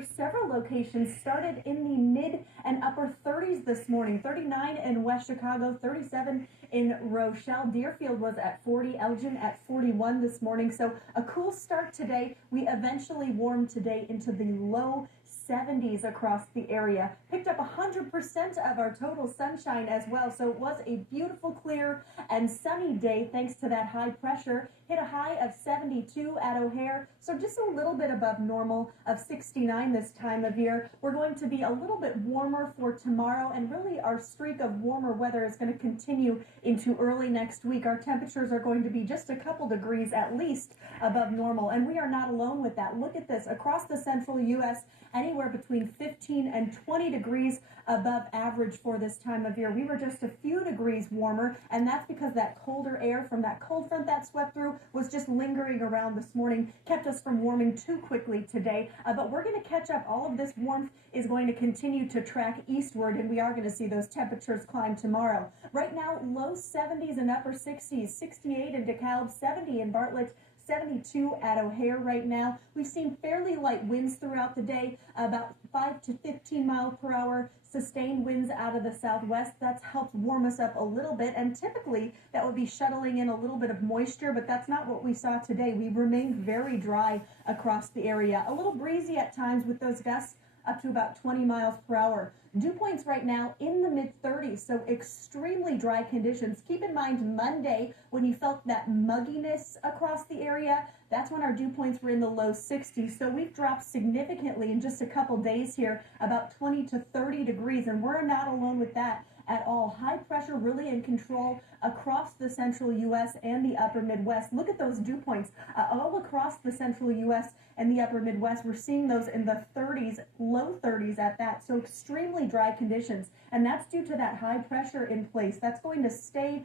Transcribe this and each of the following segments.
for several locations started in the mid and upper 30s this morning. 39 in West Chicago, 37 in Rochelle. Deerfield was at 40, Elgin at 41 this morning. So a cool start today. We eventually warmed today into the low 70s across the area. Picked up 100% of our total sunshine as well. So it was a beautiful, clear, and sunny day thanks to that high pressure. Hit a high of 72 at O'Hare. So just a little bit above normal of 69 this time of year. We're going to be a little bit warmer for tomorrow, and really our streak of warmer weather is going to continue into early next week. Our temperatures are going to be just a couple degrees at least above normal, and we are not alone with that. Look at this. Across the central U.S., anywhere between 15 and 20 degrees above average for this time of year. We were just a few degrees warmer, and that's because that colder air from that cold front that swept through was just lingering around this morning, kept us from warming too quickly today. But we're going to catch up. All of this warmth is going to continue to track eastward, and we are going to see those temperatures climb tomorrow. Right now, low 70s and upper 60s, 68 in DeKalb, 70 in Bartlett, 72 at O'Hare right now. We've seen fairly light winds throughout the day, about 5 to 15 miles per hour, sustained winds out of the southwest. That's helped warm us up a little bit, and typically that would be shuttling in a little bit of moisture, but that's not what we saw today. We remained very dry across the area. A little breezy at times with those gusts up to about 20 miles per hour. Dew points right now in the mid-30s, so extremely dry conditions. Keep in mind Monday, when you felt that mugginess across the area, that's when our dew points were in the low 60s. So we've dropped significantly in just a couple days here, about 20 to 30 degrees, and we're not alone with that at all. High pressure really in control across the central U.S. and the upper Midwest. Look at those dew points all across the central U.S. and the upper Midwest. We're seeing those in the 30s, low 30s at that. So extremely dry conditions, and that's due to that high pressure in place. That's going to stay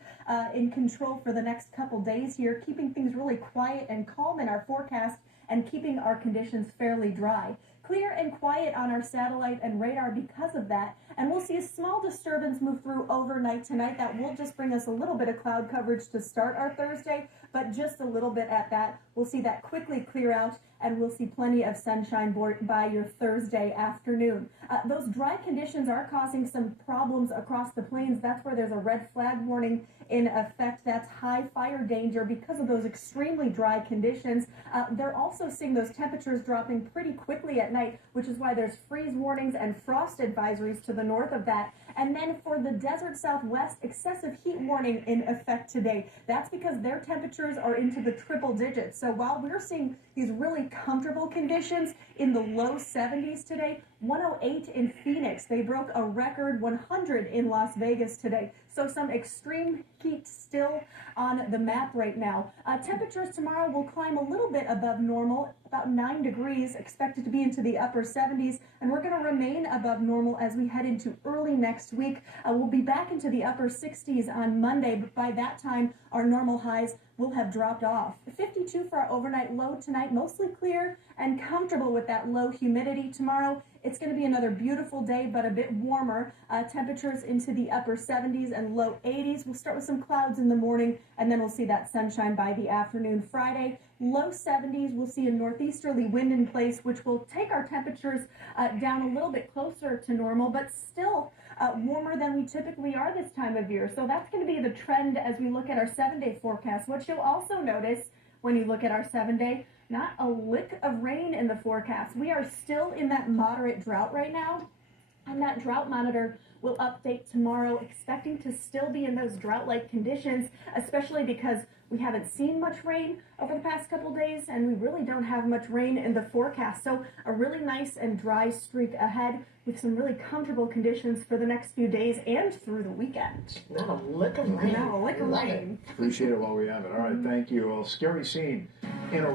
in control for the next couple days here, keeping things really quiet and calm in our forecast and keeping our conditions fairly dry. Clear and quiet on our satellite and radar because of that, and we'll see a small disturbance move through overnight tonight. That will just bring us a little bit of cloud coverage to start our Thursday, but just a little bit at that. We'll see that quickly clear out, and we'll see plenty of sunshine by your Thursday afternoon. Those dry conditions are causing some problems across the plains. That's where there's a red flag warning in effect. That's high fire danger because of those extremely dry conditions. They're also seeing those temperatures dropping pretty quickly at night, which is why there's freeze warnings and frost advisories to the north of that. And then for the desert southwest, excessive heat warning in effect today. That's because their temperatures are into the triple digits. So while we're seeing these really comfortable conditions in the low 70s today, 108 in Phoenix. They broke a record 100 in Las Vegas today. So some extreme heat still on the map right now. Temperatures tomorrow will climb a little bit above normal, about 9 degrees, expected to be into the upper 70s, and we're going to remain above normal as we head into early next week. We'll be back into the upper 60s on Monday, but by that time, our normal highs will have dropped off. 52 for our overnight low tonight, mostly clear and comfortable with that low humidity. Tomorrow, it's going to be another beautiful day, but a bit warmer. Temperatures into the upper 70s and low 80s. We'll start with some clouds in the morning, and then we'll see that sunshine by the afternoon. Friday, low 70s. We'll see a northeasterly wind in place, which will take our temperatures down a little bit closer to normal, but still warmer than we typically are this time of year. So that's going to be the trend as we look at our 7-day forecast. What you'll also notice when you look at our 7-day, not a lick of rain in the forecast. We are still in that moderate drought right now, and that drought monitor will update tomorrow, expecting to still be in those drought-like conditions, especially because we haven't seen much rain over the past couple days, and we really don't have much rain in the forecast. So a really nice and dry streak ahead with some really comfortable conditions for the next few days and through the weekend. Not a lick of rain. Not a lick of Love it. rain. Appreciate it while we have it. All right, thank you. Well, scary scene in a